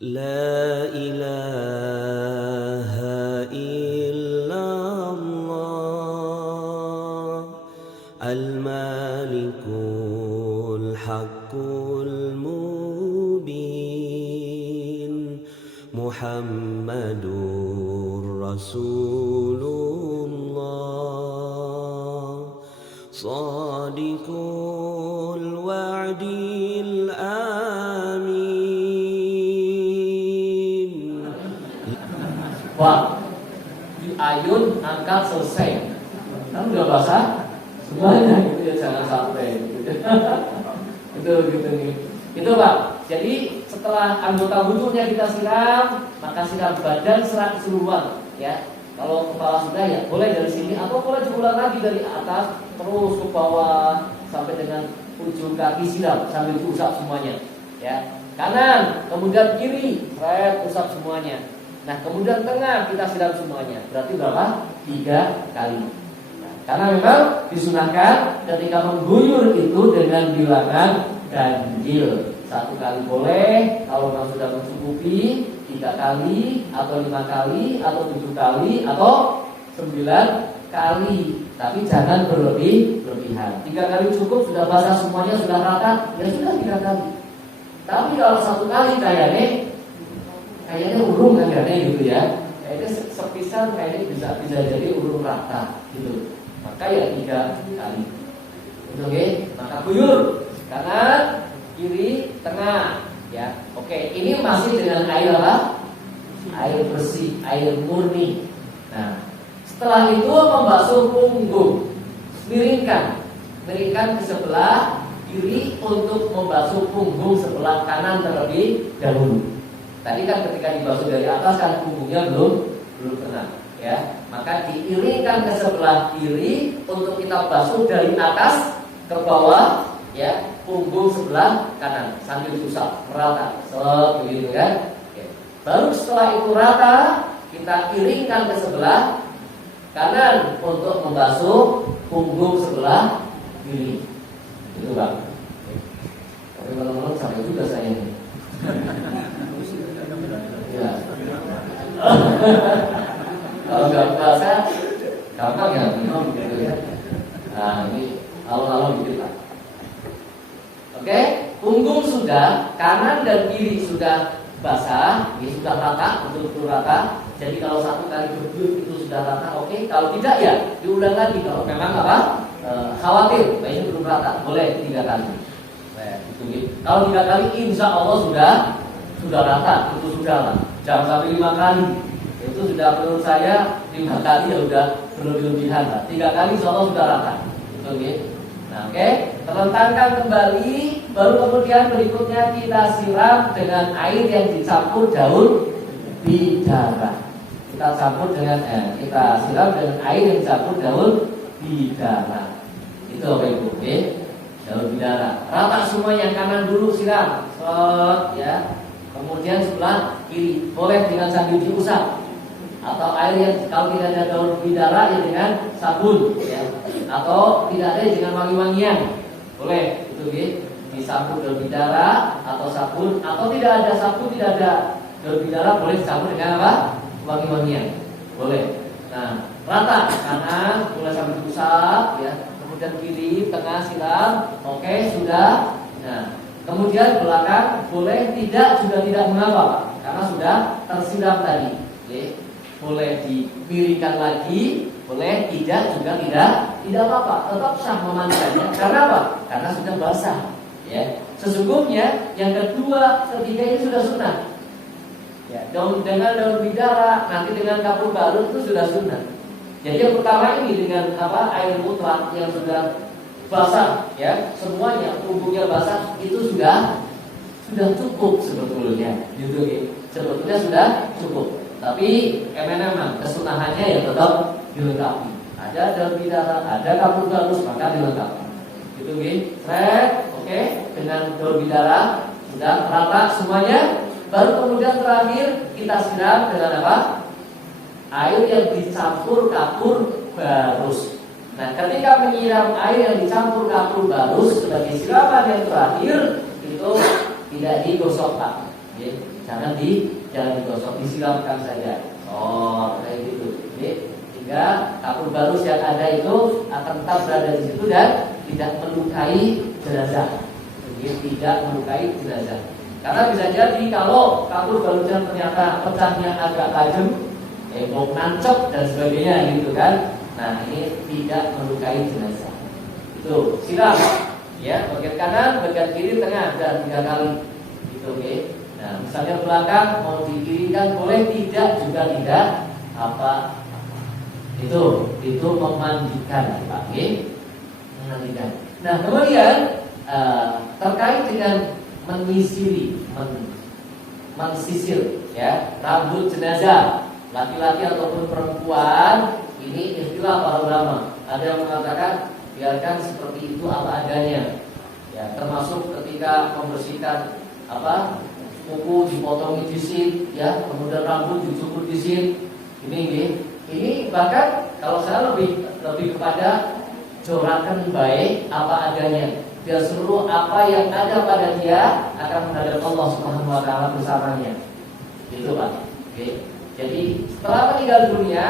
لا إله إلا الله الملك الحق المبين محمد رسول الله صادق الوعد الآمين. Wah, di ayun angkat selesai. Kan udah basah semuanya gitu ya, jangan sampai gitu. Itu nih. Itu Pak. Jadi setelah anggota wudhunya kita siram, maka siram badan secara keseluruhan ya. Kalau kepala sudah ya boleh dari sini atau boleh diulang lagi dari atas terus ke bawah sampai dengan ujung kaki siram sambil diusap semuanya ya. Kanan, kemudian kiri, usap semuanya. Nah, kemudian tengah kita siram semuanya. Berarti berapa? 3 kali. Nah, karena memang disunahkan ketika mengguyur itu dengan bilangan ganjil. 1 kali boleh, kalau memang sudah mencukupi 3 kali atau 5 kali atau 7 kali atau 9 kali. Tapi jangan berlebihan. 3 kali cukup, sudah basah semuanya, sudah rata, ya sudah 3 kali. Tapi kalau 1 kali kayaknya urung kan gitu ya. Kayaknya sepisah kayaknya bisa jadi urung rata gitu. Maka ya 3 kali. Oke, maka guyur kanan, kiri, tengah ya. Oke, ini masih dengan air apa? Air bersih, air murni. Nah, setelah itu membasuh punggung. Miringkan ke sebelah kiri untuk membasuh punggung sebelah kanan terlebih dahulu. Tadi kan ketika dibasuh dari atas kan punggungnya belum kena ya. Maka diiringkan ke sebelah kiri untuk kita basuh dari atas ke bawah ya, punggung sebelah kanan sambil usap merata. Begitu kan? Oke. Baru setelah itu rata, kita iringkan ke sebelah kanan untuk membasuh punggung sebelah kiri. Itu Bang. Tapi malam-malam sampai juga saya ini. Ya. Kalau nggak puasa, gampang ya minum gitu ya. Nah ini alon-alon dikit lah. Oke, punggung sudah, kanan dan kiri sudah basah, ini sudah rata, betul-betul rata. Jadi kalau 1 kali berdua itu sudah rata, oke. Kalau tidak ya diulang lagi. Kalau memang apa? Khawatir, ini belum rata, boleh 3 kali. Nah, gitu. Kalau 3 kali, insya Allah sudah rata, itu sudah lah. Jangan sampai 5 kali. Itu sudah menurut saya 5 kali ya udah berlebihan lah. 3 kali insya Allah sudah rata. Gitu. Nah, oke. Terlentangkan kembali, baru kemudian berikutnya kita siram dengan air yang dicampur daun bidara. Kita siram dengan air yang dicampur daun bidara. Itu Bapak Ibu, oke? Daun bidara. Rata semuanya, kanan dulu siram. Ya. Kemudian sebelah kiri boleh dengan sambil diusap atau air yang kalau tidak ada daun bidara ya dengan sabun ya, atau tidak ada dengan wangi-wangian boleh itu dicampur daun bidara atau sabun, atau tidak ada sabun tidak ada daun bidara boleh dicampur dengan apa? Wangi-wangian boleh. Nah, rata kanan boleh sambil diusap ya, kemudian kiri tengah siram, oke sudah. Nah, kemudian belakang boleh juga tidak mengapa karena sudah tersiram tadi. Oke. Boleh dimiringkan lagi, boleh tidak juga tidak apa-apa, tetap sah memandikannya. Karena apa? Karena sudah basah. Ya. Sesungguhnya yang kedua, ketiga ini sudah sunnah. Ya, dengan daun bidara, nanti dengan kapur baru itu sudah sunnah. Jadi yang pertama ini dengan air mutlak yang sudah basah ya, semuanya punggungnya basah, itu sudah cukup sebetulnya gitu ya. Sebetulnya sudah cukup, tapi memang kesunahannya ya tetap dilengkapi. Ada daun bidara, ada kapur barus, maka dilengkapi gitu ya. Oke, dengan daun bidara sudah rata semuanya, baru kemudian terakhir kita siram dengan apa? Air yang dicampur kapur barus. Nah, ketika menyiram air yang dicampur kapur barus sebagai siraman yang terakhir, itu tidak digosok Pak. Jangan digosok, disiramkan saja. Oh, kayak gitu. Sehingga kapur barus yang ada itu akan tetap berada di situ dan tidak melukai jenazah. Tidak melukai jenazah. Karena bisa jadi kalau kapur barusnya ternyata pecahnya agak tajam, mau nancep dan sebagainya gitu kan. Nah, ini tidak melukai jenazah. Itu siram. Ya, bagian kanan, bagian kiri, tengah dan 3 kali. Gitu, oke. Nah, misalnya belakang mau dikirikan boleh, tidak juga tidak apa. Itu memandikan, Pak. Memandikan. Nah, kemudian terkait dengan menyisiri, mensisir, ya, rambut jenazah, laki-laki ataupun perempuan, ini istilah para ulama. Ada yang mengatakan biarkan seperti itu apa adanya, ya, termasuk ketika membersihkan kuku dipotongi disit, ya, kemudian rambut dicukur disit. Ini bahkan kalau saya lebih kepada corakan baik apa adanya, biar seluruh apa yang ada pada dia akan menghadap Allah Subhanahu wa taala bersamanya. Gitu, Pak. Oke. Jadi setelah meninggal dunia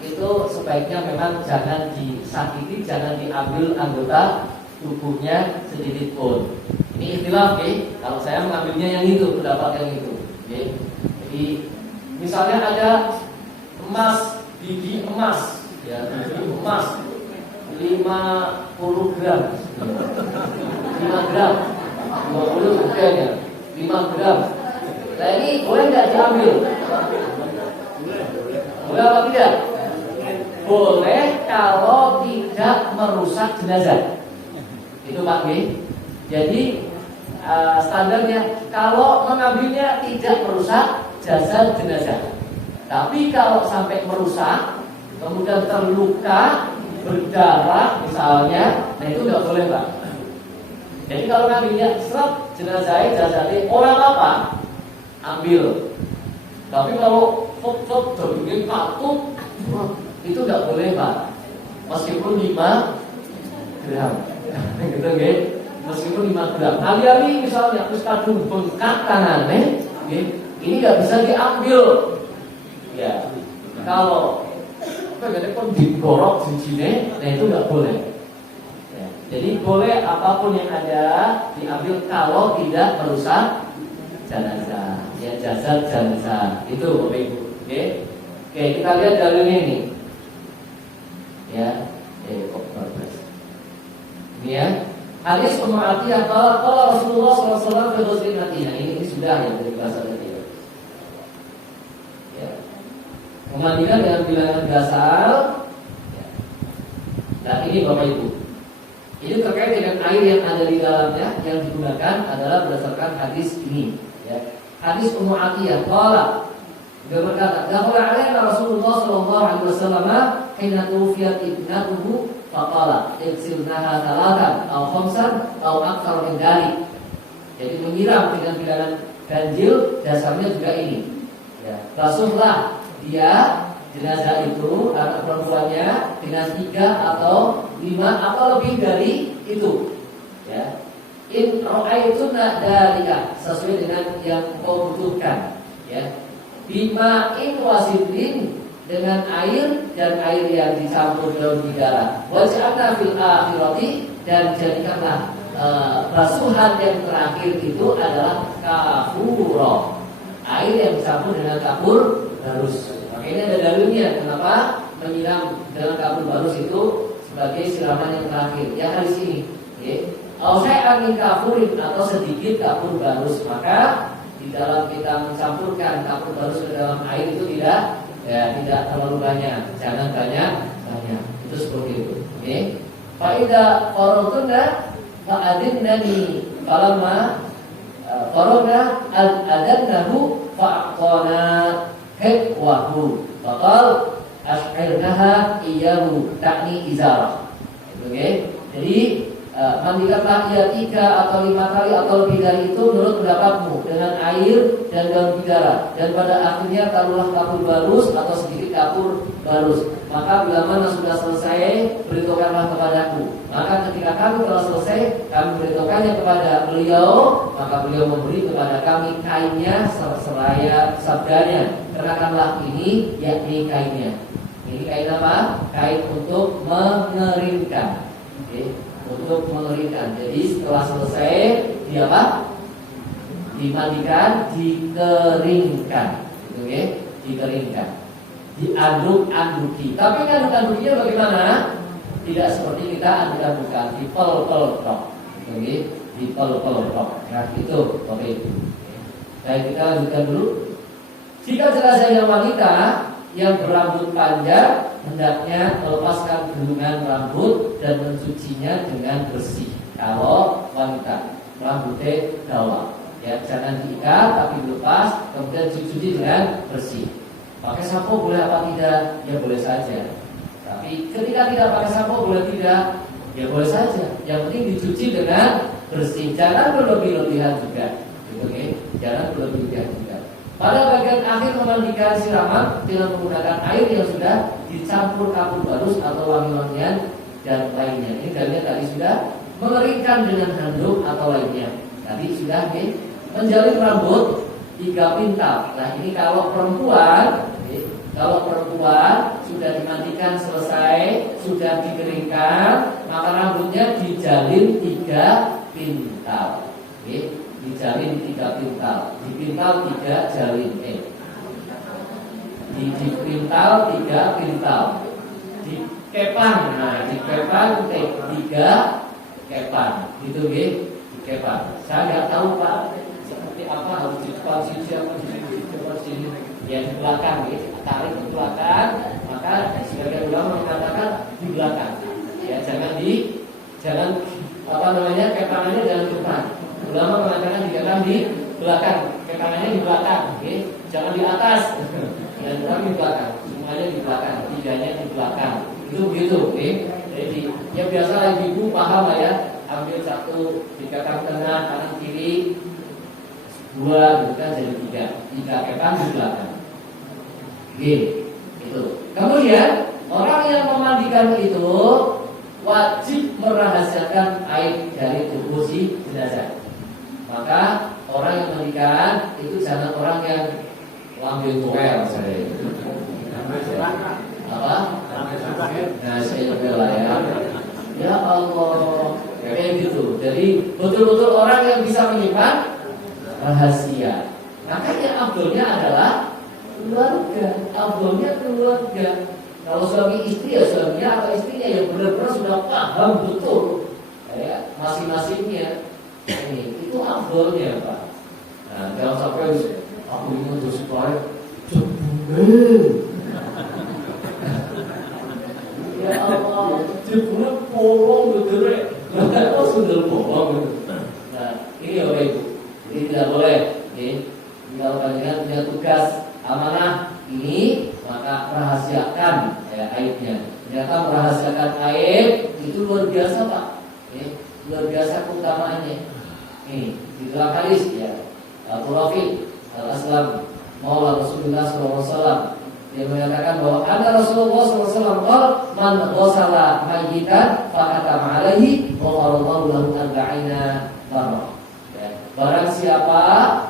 itu sebaiknya memang jangan disakiti, jangan diambil anggota tubuhnya sedikit pun. Ini istilah, kalau saya mengambilnya yang itu, pendapat yang itu. Jadi misalnya ada emas, biji emas, ya, biji emas 50 gram, 5 gram, 20 bukan ya, 5 gram. Nah, ini boleh nggak diambil? Boleh apa tidak? Boleh kalau tidak merusak jenazah. Itu Pak B. Jadi standarnya kalau mengambilnya tidak merusak jasad jenazah. Tapi kalau sampai merusak, kemudian terluka, berdarah misalnya, nah itu nggak boleh, Pak. Jadi kalau ngambilnya jasadnya orang apa, ambil. Tapi kalau fok jadinya katut, itu nggak boleh, Pak. Meskipun 5 gram, gitu, meskipun 5 gram. Alih-alih misalnya terus kadung bengkak tangannya, ini nggak bisa diambil. Ya, kalau pun digorok jinjine, nah itu nggak boleh. Ya, jadi boleh apapun yang ada diambil kalau tidak merusak jenazah, ya, jasad jenazah. Itu Bapak Ibu. Oke, kita lihat dalilnya ini. Ya, ini ya. Hadis Ummu Atiyah kalau Rasulullah SAW berdoa ini sudah ya dari bahasa tadi. Memandikan dengan bilangan gasal. Nah, ini Bapak Ibu, ini terkait dengan air yang ada di dalamnya yang digunakan adalah berdasarkan hadis ini. Ya. Hadis Ummu Atiyah qala, dia berkata, "Dakhala alaina Rasulullah sallallahu alaihi wasallam hina tuwfiyat ibnatuhu faqala igsilnaha thalathan aw khamsan aw akthar min dhalik." Jadi menyiram dengan bilangan ganjil, dasarnya juga ini. Ya, basuhlah dia jenazah itu, anak perempuannya, dengan 3 atau 5 atau lebih dari itu. Ya. In ra'aituna dzalika, sesuai dengan yang kau butuhkan. Ya. Bima'in wasidin, dengan air dan air yang dicampur daun bidara. Waj'alna fil akhirati, dan jadikanlah basuhan yang terakhir itu adalah kafuro, air yang dicampur dengan kapur barus. Ini ada dalilnya kenapa menyiram dengan kapur barus itu sebagai siraman yang terakhir. Ya, hadis ini. Kalau saya angin kafurin atau sedikit kapur barus, maka di dalam kita mencampurkan kapur barus ke dalam air itu tidak terlalu banyak, jangan banyak. Itu seperti itu. Faida farotuna fa'adinnani falamma farona adannahu fa'qana hekwahu bakal ashirnaha iyahu takni izarah. Oke. Jadi mandikanlah ia 3 atau 5 kali atau lebih dari itu menurut pendapatmu dengan air dan daun bidara, dan pada akhirnya taruhlah kapur barus atau sedikit kapur barus. Maka bila mana sudah selesai, beritahukanlah kepadaku. Maka ketika kami telah selesai, kami beritahukannya kepada beliau, maka beliau memberi kepada kami kainnya seraya sabdanya, kenakanlah ini, yakni kainnya. Ini kain apa? Kain untuk mengeringkan. Untuk mengeringkan. Jadi setelah selesai dia apa? Dimandikan, dikeringkan. Oke, dikeringkan. Diaduk-aduki. Tapi aduk-adukinya bagaimana? Tidak seperti kita aduk-adukan, dipel-pel-tok. Oke, dipel-pel-tok. Nah, itu oke. Baik, kita lanjutkan dulu. Jika jenazah yang wanita yang berambut panjang, hendaknya melepaskan gendungan rambut dan mencucinya dengan bersih. Kalau wanita rambutnya dawa, ya jangan diikat tapi dilepas, kemudian dicuci dengan bersih. Pakai sampo boleh apa tidak? Ya boleh saja. Tapi ketika tidak pakai sampo boleh tidak? Ya boleh saja. Yang penting dicuci dengan bersih. Jangan berlebih-lebihan juga. Gitu, okay? Jangan berlebih-lebihan juga. Pada bagian akhir memandikan siraman dengan menggunakan air yang sudah dicampur kapur barus atau wangi-wangian dan lainnya. Ini dalilnya tadi sudah mengeringkan dengan handuk atau lainnya. Tadi sudah menjalin rambut 3 pintal. Nah ini kalau perempuan sudah dimandikan selesai, sudah dikeringkan, maka rambutnya dijalin 3 pintal. Dijalin 3 pintal, dipintal 3 jalin, dipintal 3 pintal, dikepang, nah dikepang 3 kepang, gitu dikepang. Saya nggak tahu Pak, seperti apa harus dikepang sini, ya di belakang, tarik ke belakang, maka sebagian ulama mengatakan di belakang, ya jangan kepangannya jangan depan. Ulama mengatakan dikepang di belakang, kepangannya di belakang, jangan di atas, dan di belakang, semuanya di belakang, 3-nya di belakang, itu begitu, Jadi ya biasa ibu paham lah ya, ambil 1 dikepang tengah, kanan kiri, 2 gitu kan jadi 3 kepang di belakang. Itu. Kemudian orang yang memandikan itu wajib merahasiakan aib dari tubuh si jenazah. Maka orang yang memandikan itu jangan orang yang lambe toel saya. Apa? Nah, saya bela ya. Ya Allah, kayak gitu. Jadi betul-betul orang yang bisa menyimpan rahasia. Makanya afdolnya adalah keluarga. Afdolnya keluarga. Kalau suami istri ya suaminya atau istrinya yang benar-benar sudah paham betul ya, masing-masingnya. Itu afdolnya Pak. Nah, jangan sampai aku ingin terus supaya jebule. Ya Allah, jebule polong betul. Oh sudah polong. Nah, ini ya Ibu. Jadi tidak boleh. Kalau kalian punya tugas amanah ini, maka rahasiakan aibnya. Ternyata merahasiakan aib itu luar biasa Pak. Luar biasa keutamaannya. Ini di dalam hadis ya, Abu Rafi Al-Aslam Maula Rasulullah SAW, dia mengatakan bahwa ada Rasulullah SAW man ghasala mayyitan fakatama alaihi wa qarallahu lahu 40 marrah. Barang siapa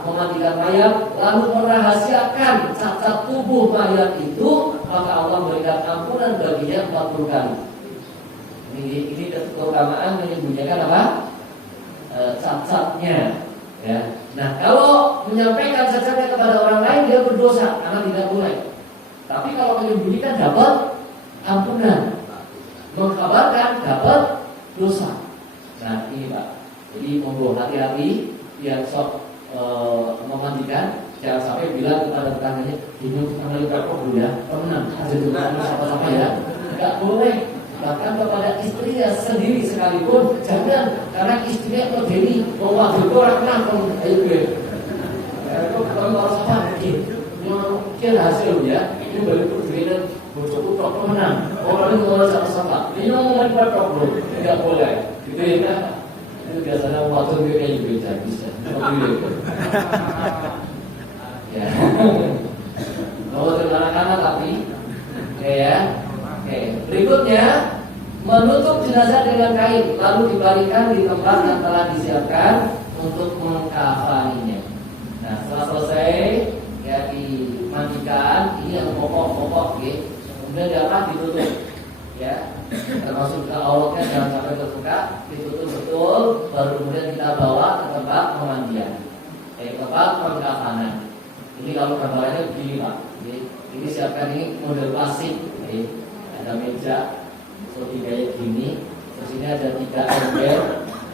memandikan mayat lalu merahasiakan cacat tubuh mayat itu, maka Allah memberikan ampunan baginya 40 kali. Ini keutamaan menyembunyikan apa? Cacatnya. Ya. Nah, kalau menyampaikan cacatnya kepada orang lain dia berdosa karena tidak boleh. Tapi kalau menyembunyikan dapat ampunan, mengkabarkan dapat dosa. Nah, ini Pak. Jadi monggo hati-hati yang sok memandikan, jangan sampai bilang kepada tetangganya, ini tetangga kita kok dulu ya, tenang, aja dulu sama-sama ya. Enggak boleh. Bahkan kepada istrinya sendiri sekalipun jangan, karena istrinya kok jadi bahwa itu orang nangkong ayo gue. Itu kalau harus apa? Mungkin hasil ya. Ini balik perjuangan bojoku kok menang. Orang itu orang sama-sama. Ini mau main patok bro, tidak boleh. Gitu ya. Itu biasanya waktu itu kayak beca bisa. Ya. Kalau anak-anak tapi, ya. Oke. Berikutnya menutup jenazah dengan kain, lalu dibaringkan di tempat yang telah disiapkan untuk mengkafaninya. Nah, setelah selesai ya dimandikan, ini yang pokok-pokok, gitu. Kemudian diangkat ditutup, ya. Termasuk ke auratnya jangan sampai terbuka, ditutup betul, baru kemudian kita bawa ke tempat pemandian, tempat pengkafanan. Ini kalau gambarannya begini Pak, ini siapkan ini model klasik, ada meja seperti kayak gini, terus ini ada 3 ember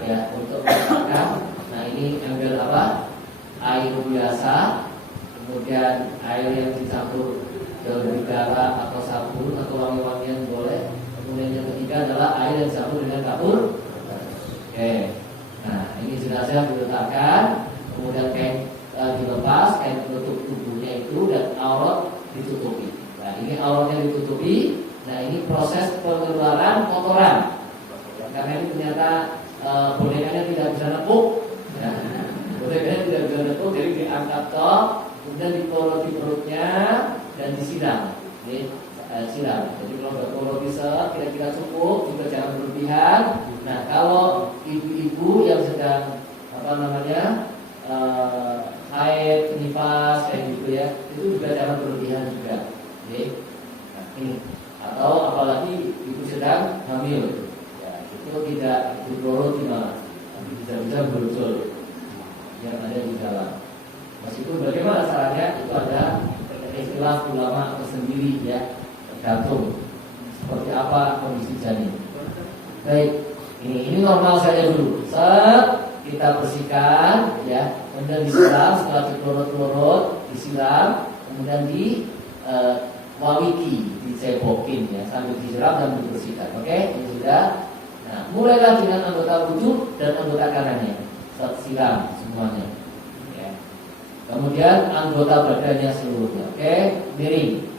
ya untuk meletakkan. Nah ini ember apa? Air biasa, kemudian air yang dicampur daun garam atau sabun atau wangi-wangian boleh. Kemudian yang ketiga adalah air yang dicampur dengan kapur. Oke. Nah ini jenazah diletakkan, kemudian kain dilepas, kain penutup tubuhnya itu dan aurat ditutupi. Nah ini auratnya ditutupi. Nah ini proses pengeluaran kotoran. Karena ini ternyata bonekanya tidak bisa nepuk. Ya. Bonekanya tidak bisa nepuk, jadi diangkat tok, kemudian dikolot di perutnya dan disiram. Siram. Jadi kalau berkolot bisa kira-kira cukup, juga jangan berlebihan. Nah kalau ibu-ibu yang sedang haid, nifas kayak gitu ya, itu juga jangan berlebihan juga. Nah, ini atau apalagi ibu sedang hamil, ya, itu tidak dikoroti malah, tapi bisa berujul yang ada di dalam. Meskipun bagaimana caranya itu ada istilah ulama tersendiri ya, tergantung seperti apa kondisi janin. Baik, ini normal saja dulu. Kita bersihkan ya, kemudian disiram, setelah dikelorot-kelorot disiram, kemudian wawiki, dicebokin ya, sambil disiram dan dibersihkan. Oke, ini sudah. Nah, mulailah dengan anggota wudhu dan anggota kanannya, siram semuanya. Ya. Kemudian anggota badannya seluruhnya. Oke, miring.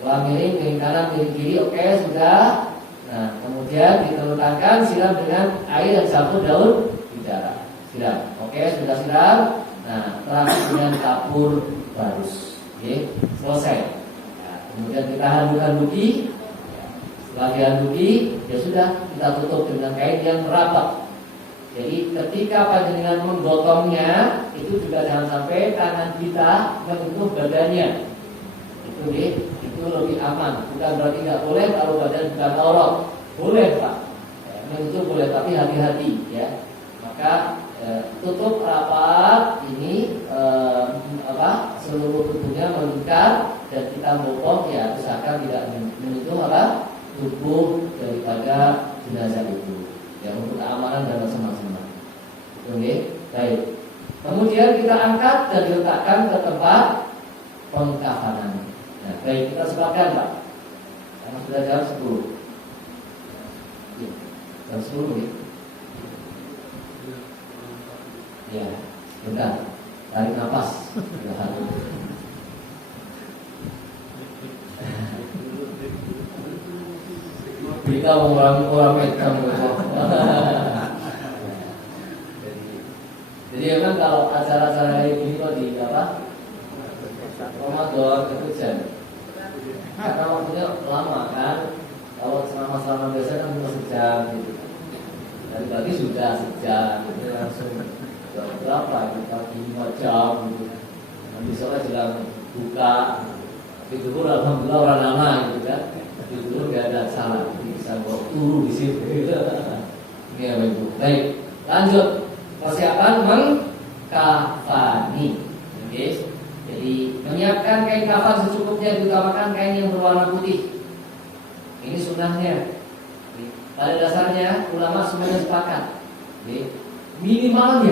Setelah miring kanan, miring kiri. Oke, sudah. Nah, kemudian ditelukankan, siram dengan air yang campur daun bidara. Siram. Oke, sudah siram. Nah, terakhir dengan kapur barus. Oke, selesai. Kemudian kita handuk-handuki. Setelah dihanduki, ya sudah kita tutup dengan kain yang rapat. Jadi ketika panjenengan menggotongnya, itu juga jangan sampai tangan kita menyentuh badannya. Itu lebih aman. Bukan berarti nggak boleh kalau badan bukan aurat. Boleh Pak. Menyentuh boleh, tapi hati-hati ya. Maka tutup rapat ini seluruh tubuhnya melingkar dan kita bopong ya usahakan tidak menyentuh tubuh daripada jenazah itu ya, untuk keamanan dan macam-macam. Oke, baik. Kemudian kita angkat dan diletakkan ke tempat pengkafanan. Nah, baik, kita sebutkan Pak. Karena sudah jam 10. Ya, jam 10 ya. Ya, bentar. Tarik nafas. Kita orang Medan. Jadi memang kalau acara-acara kayak gini kok di Ramadan kehujan. Karena waktunya lama kan. Kalau selama biasa kan cuma sejam gitu. Dari pagi sudah sejam, gitu langsung berapa? Kita 5 jam gitu. Besoknya jelang buka. Tapi dulu alhamdulillah orang anak gitu kan. Tapi dulu nggak ada salah, bisa bawa turu di situ. Ini ya Ibu. Baik, lanjut. Persiapan mengkafani. Oke. Jadi menyiapkan kain kafan secukupnya, diutamakan kain yang berwarna putih. Ini sunnahnya. Pada dasarnya ulama semuanya sepakat. Minimal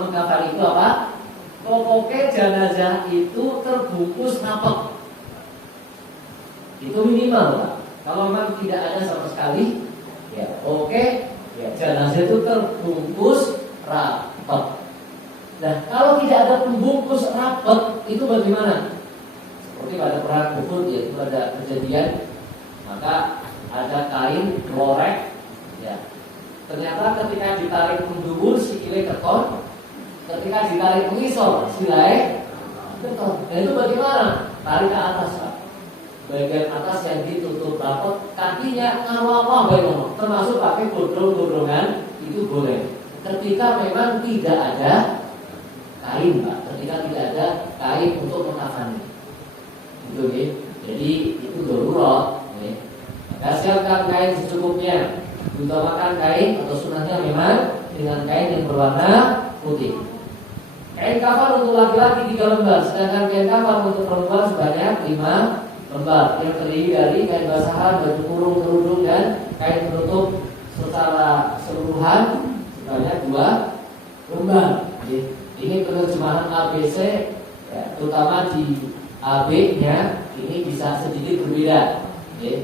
mengkafan itu apa? Pokoknya jenazah itu terbungkus rapet. Itu minimal Pak. Kalau memang tidak ada sama sekali, ya oke, ya jenazah itu terbungkus rapet. Nah, kalau tidak ada pembungkus rapet, itu bagaimana? Seperti pada perang Uhud, yaitu pada kejadian, maka ada kain lorek, ya, Ternyata ketika ditarik mundur sikile keton, ketika ditarik mengisor silai keton. Dan itu bagaimana? Tarik ke atas, Pak. Bagian atas yang ditutup rapat, kakinya apa baik, termasuk pakai godrong-godrongan itu boleh. Ketika memang tidak ada kain, Pak. Ketika tidak ada kain untuk mengkafani. Itu ya. Jadi itu darurat. Ya. Maka siapkan kain secukupnya. Utamakan kain atau sunahnya memang dengan kain yang berwarna putih. Kain kafan untuk laki-laki 3 lembar, sedangkan kain kafan untuk perempuan sebanyak 5 lembar yang terdiri dari kain basahan, baju kurung, kerudung dan kain penutup secara keseluruhan sebanyak 2 lembar. Ini penerjemahan ABC, ya, terutama di AB-nya ini bisa sedikit berbeda. Ya.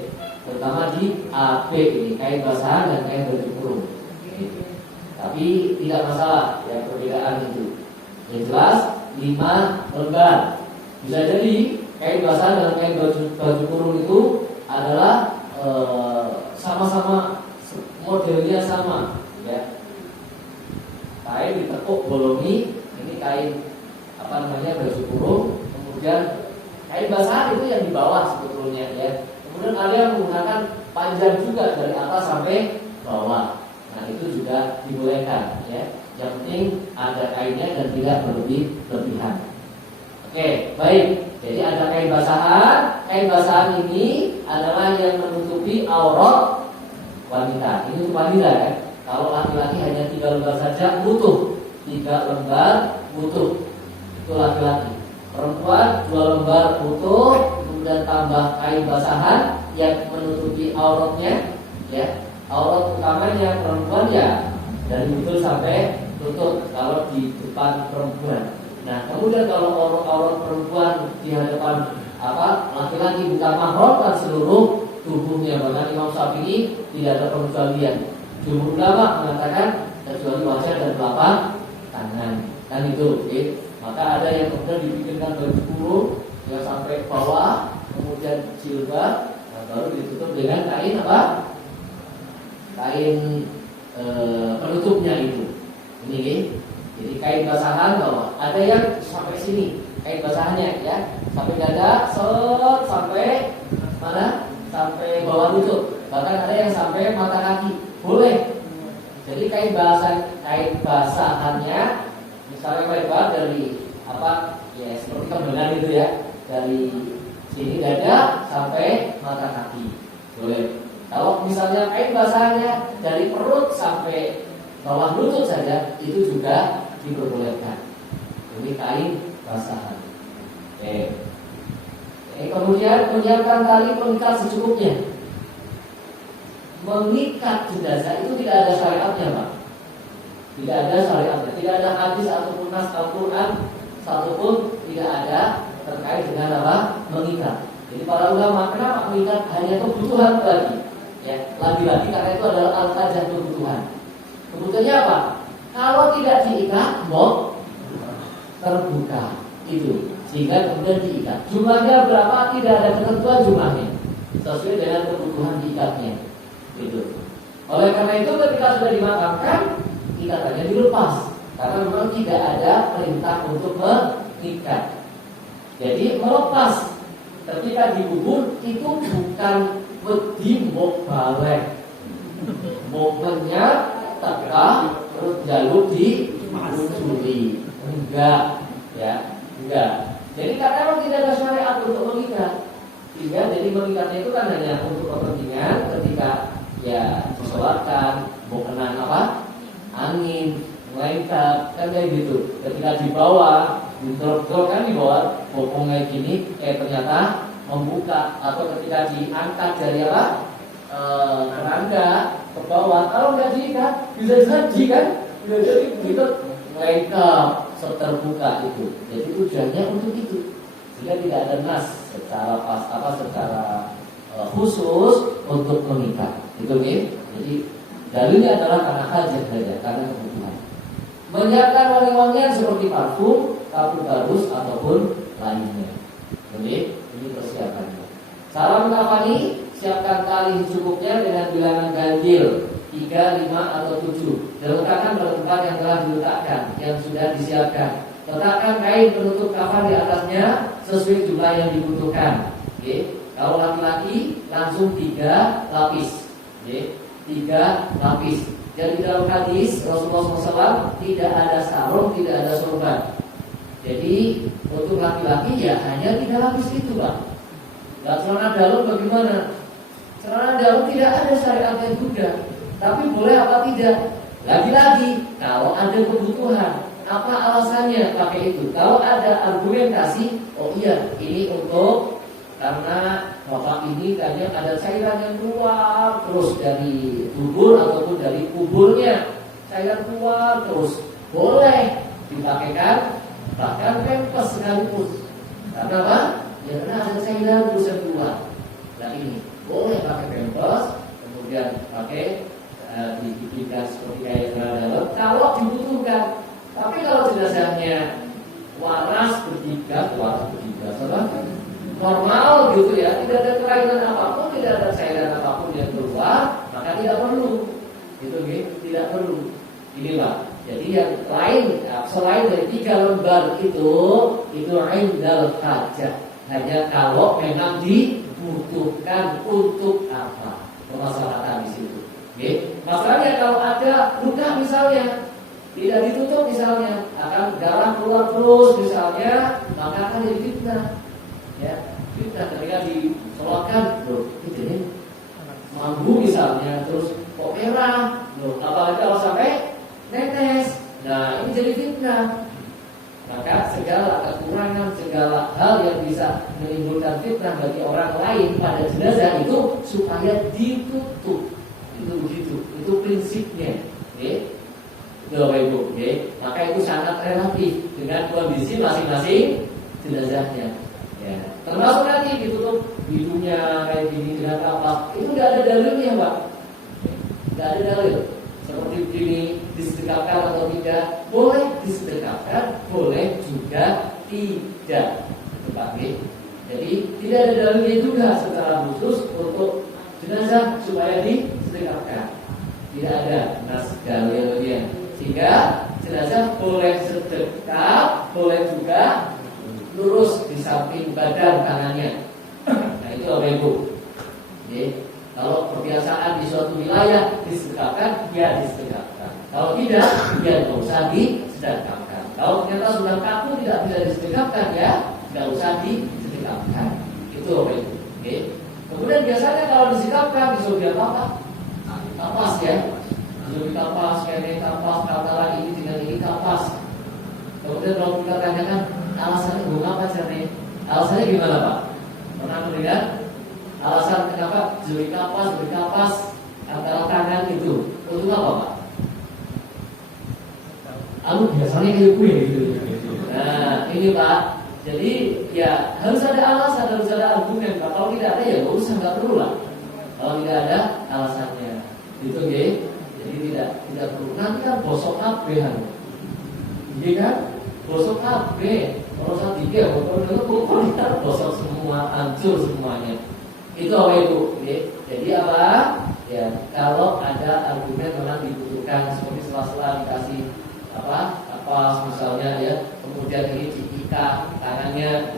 Terutama di AB ini kain basahan dan kain baju kurung. Tapi tidak masalah ya perbedaan itu. Yang jelas 5 lembar. Bisa jadi kain basahan dan kain baju kurung itu adalah sama-sama modelnya sama, ya. Kain ditekuk bolongi, ini kain baju kurung, kemudian kain basahan itu yang di bawah sebetulnya, ya. Kemudian ada yang menggunakan panjang juga dari atas sampai bawah. Nah itu juga dibolehkan, ya. Yang penting ada kainnya dan tidak berlebihan. Oke, baik. Jadi ada kain basahan. Kain basahan ini adalah yang menutupi aurat wanita. Ini untuk wanita, kan? Kalau laki-laki hanya 3 lembar saja butuh. 3 lembar butuh. Itu laki-laki. Perempuan 2 lembar butuh. Dan tambah kain basahan yang menutupi auratnya, ya. Aurat utamanya perempuan ya dari lutut sampai lutut kalau di depan perempuan. Nah, kemudian kalau aurat perempuan di hadapan laki-laki bukan mahram kan seluruh tubuhnya. Bahkan Imam Syafi'i tidak ada pengecualian. Jumhur ulama mengatakan kecuali wajah dan telapak tangan. Kan itu, oke. Maka ada yang kemudian dibikinkan baju kurung yang sampai bawah, kemudian jilbab, baru ditutup dengan kain apa? Kain penutupnya itu. Ini, jadi kain basahan bawah. Ada yang sampai sini, kain basahannya, ya, sampai dada, sampai mana? Sampai bawah lutut. Bahkan ada yang sampai mata kaki, boleh. Jadi kain basahannya, misalnya lebar dari ya seperti kembengan itu, ya. Dari sini dada sampai mata kaki, boleh. Kalau misalnya kain basahannya dari perut sampai bawah lutut saja, itu juga diperbolehkan. Ini kain basahan. Kemudian menyiapkan tali pengikat secukupnya. Mengikat jenazah itu tidak ada syariatnya, Pak. Tidak ada syariatnya, tidak ada hadis ataupun nas Al-Quran satupun tidak ada terkait dengan mengikat. Jadi para ulama kenapa mengikat hanya kebutuhan lagi, ya, lagi-lagi karena itu adalah al-hajah kebutuhan. Kebutuhannya apa? Kalau tidak diikat, terbuka itu, sehingga kemudian diikat. Jumlahnya berapa? Tidak ada ketentuan jumlahnya, sesuai dengan kebutuhan diikatnya. Itu. Oleh karena itu ketika sudah dimakamkan, ikatannya dilepas. Karena memang tidak ada perintah untuk mengikat. Jadi melepas ketika dikubur itu bukan wedi mbok balik. Momennya teka terus jalur diunsuri. Enggak, ya, enggak. Jadi karena memang tidak ada syariat untuk mengikat. Sehingga jadi mengikatnya itu kan hanya untuk kepentingan ketika ya disolatkan, mau kena angin, melengkap, kan kayak gitu. Ketika dibawa, didorong kan dibawa bopong kayak gini, ternyata membuka. Atau ketika diangkat dari kerangka ke bawah, kalau nggak diikat bisa jadi kan, bisa jadi begitu melengkap, terbuka itu. Jadi tujuannya untuk itu. Sehingga tidak ada nas secara secara khusus untuk mengikat. Itu gitu. Jadi dalilnya adalah karena hajat saja, karena kebutuhan. Menyiapkan wangi-wangian seperti parfum, kapur barus ataupun lainnya. Jadi ini persiapannya. Cara mengkafani, siapkan tali secukupnya dengan bilangan ganjil 3 3, 5, atau 7. Dan letakkan pada tempat yang telah diletakkan, yang sudah disiapkan. Letakkan kain penutup kafan di atasnya sesuai jumlah yang dibutuhkan. Oke. Kalau laki-laki langsung 3 lapis. Oke. 3 lapis. Jadi dalam hadis Rasulullah SAW tidak ada sarung, tidak ada sorban. Jadi untuk laki-laki ya hanya 3 lapis itu, Pak. Dan celana dalam bagaimana? Celana dalam tidak ada syariatnya juga. Tapi boleh apa tidak? Lagi-lagi kalau ada kebutuhan. Apa alasannya pakai itu? Kalau ada argumentasi, oh iya ini untuk karena bapak ini kayaknya ada cairan yang keluar terus dari tubuh ataupun dari kuburnya, cairan keluar terus, boleh dipakaikan bahkan pempes sekalipun. Karena apa? Ya karena ada cairan terus yang keluar. Nah ini boleh pakai pempes, kemudian pakai dibikinkan seperti kayak celana dalam kalau dibutuhkan. Tapi kalau jenazahnya waras bertiga, normal gitu ya, tidak ada kelainan apapun, tidak ada cairan apapun yang keluar, maka tidak perlu. Itu tidak perlu. Inilah. Jadi yang lain selain dari 3 lembar itu indal hajah. Hanya kalau memang dibutuhkan untuk apa? Permasalahan di situ. Masalahnya kalau ada luka misalnya tidak ditutup misalnya, akan darah keluar terus misalnya, maka akan jadi fitnah. Ya, fitnah ketika disolatkan, loh, ini mambu misalnya, terus kok merah, loh, apalagi kalau sampai netes, nah ini jadi fitnah. Maka segala kekurangan, segala hal yang bisa menimbulkan fitnah bagi orang lain pada jenazah itu supaya ditutup. Itu begitu, itu prinsipnya. Bapak Ibu, maka itu sangat relatif dengan kondisi masing-masing jenazahnya. Ya. Termasuk nanti ditutup hidungnya kayak gini dengan kapas, itu tidak ada dalilnya, Pak. Tidak ada dalil. Seperti ini disedekahkan atau tidak, boleh disedekahkan, boleh juga tidak. Pak. Jadi tidak ada dalilnya juga secara khusus untuk jenazah supaya disedekahkan. Tidak ada nas dalilnya. Sehingga jenazah boleh sedekah, boleh juga lurus di samping badan kanannya. Nah itu Bapak Ibu. Kalau kebiasaan di suatu wilayah disedekahkan, ya disedekahkan. Kalau tidak, ya tidak usah disedekahkan. Kalau ternyata sudah kaku tidak bisa disedekahkan, ya tidak usah disedekahkan. Itu Bapak Ibu. Kemudian biasanya kalau disedekahkan disuruh apa? Kapas ya. Disuruh kapas, kayak kapas, antara ini dengan ini kapas. Kemudian kalau kita tanyakan alasannya apa caranya? Alasannya gimana Pak? Pernah melihat alasan kenapa juri kapas antara tangan itu untuk apa Pak? Biasanya kayak gue gitu. Nah ini Pak, jadi ya harus ada alasan, harus ada argumen Pak. Kalau tidak ada ya nggak usah, nggak perlu lah. Kalau tidak ada alasannya, itu jadi tidak perlu. Nanti kan bosok HP iya kan? Bosok HP, kalau saat tiga, pokoknya bosok semua, hancur semuanya. Itu apa itu? Jadi apa? Ya kalau ada argumen memang dibutuhkan seperti sela-sela dikasih apa misalnya ya, kemudian ini diikat tangannya,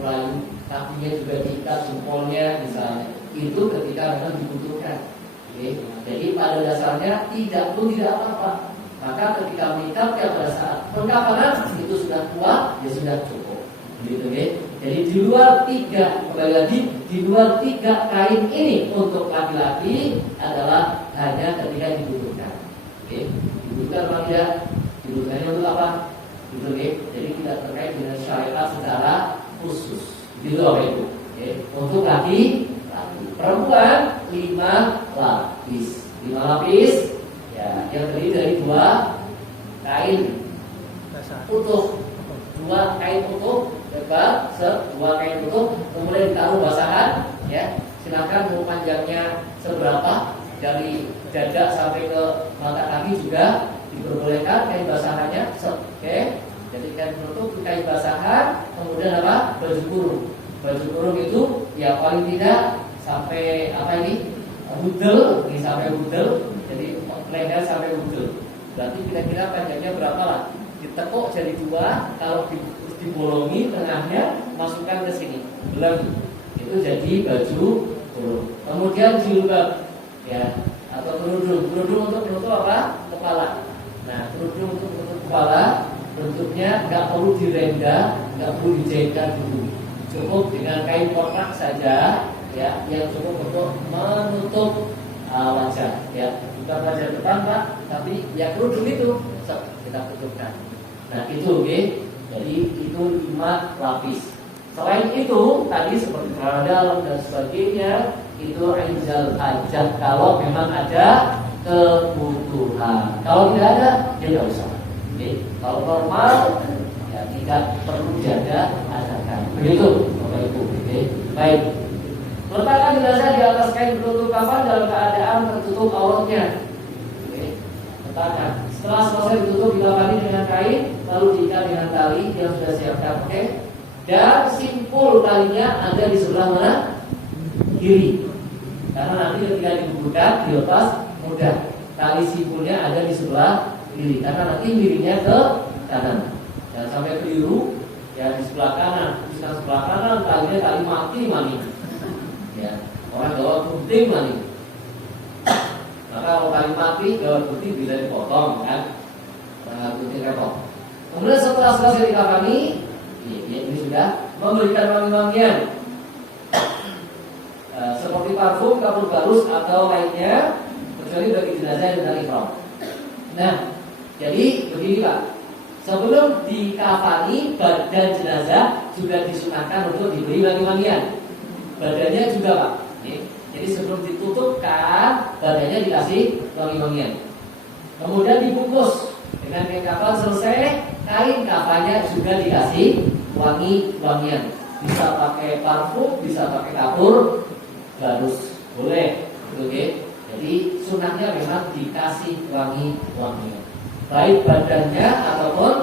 melayu kakinya juga diikat jempolnya misalnya. Itu ketika memang dibutuhkan. Jadi pada dasarnya tidak apa-apa. Maka ketika mengikatnya pada saat pengkafanan itu sudah kuat, ya sudah cukup. Gitu Jadi di luar 3, kembali lagi, di luar 3 kain ini untuk laki-laki adalah hanya ketika dibutuhkan. Dibutuhkan apa tidak? Dibutuhkannya untuk apa? Gitu Jadi tidak terkait dengan syariat secara khusus. Gitu apa itu? Untuk laki, perempuan 5 lapis. 5 lapis ya, yang terdiri dari 2 kain utuh, 2 kain utuh, lebar, 2 kain utuh, kemudian ditaruh basahan, ya. Silakan mau panjangnya seberapa dari dada sampai ke mata kaki juga diperbolehkan kain basahannya. Oke. Jadi kain penutup, kain basahan, kemudian apa? Baju kurung. Baju kurung itu ya paling tidak sampai apa ini? Budel, ini sampai budel. Jadi leher sampai lutut. Berarti kira-kira panjangnya berapa lah? Ditekuk jadi dua, kalau dibolongi tengahnya, masukkan ke sini, belum itu jadi baju kurung. Kemudian jilbab, ya, atau kerudung. Kerudung untuk menutup apa? Kepala. Nah, kerudung untuk menutup kepala bentuknya nggak perlu direnda, nggak perlu dijahitkan dulu. Cukup dengan kain kotak saja, ya, yang cukup untuk menutup wajah, ya. Bukan wajah depan Pak, tapi ya kerudung itu kita tutupkan. Nah itu oke. Jadi itu 5 lapis. Selain itu tadi seperti celana dalam dan sebagainya itu indal hajat kalau memang ada kebutuhan. Kalau tidak ada ya tidak usah. Oke. Kalau normal ya tidak perlu jaga adakan. Begitu Bapak Ibu. Oke. Baik. Letakkan jenazah di atas kain penutup kafan dalam keadaan tertutup auratnya. Oke. Letakkan. Setelah selesai ditutup dilapani dengan kain, lalu diikat dengan tali yang sudah siapkan. Oke. Dan simpul talinya ada di sebelah mana? Kiri. Karena nanti ketika dikuburkan dilepas mudah. Tali simpulnya ada di sebelah kiri. Karena nanti miringnya ke kanan. Dan sampai keliru ya di sebelah kanan. Di sebelah kanan talinya tali mati mani. Ya, orang gawat gunting mani. Maka kalau tali mati gawat gunting bisa dipotong kan? Gunting repot. Kemudian setelah selesai dikafani, ini sudah memberikan wangi-wangian seperti parfum, kapur barus atau lainnya, kecuali bagi jenazah yang dari ihram. Nah, jadi begini Pak. Sebelum dikafani, badan jenazah juga disunahkan untuk diberi wangi-wangian. Badannya juga Pak. Jadi sebelum ditutupkan, badannya dikasih wangi-wangian. Kemudian dibungkus dengan kain kafan selesai, kain kafannya juga dikasih wangi-wangian. Bisa pakai parfum, bisa pakai kapur barus, boleh. Oke. Jadi sunahnya memang dikasih wangi-wangian. Baik badannya ataupun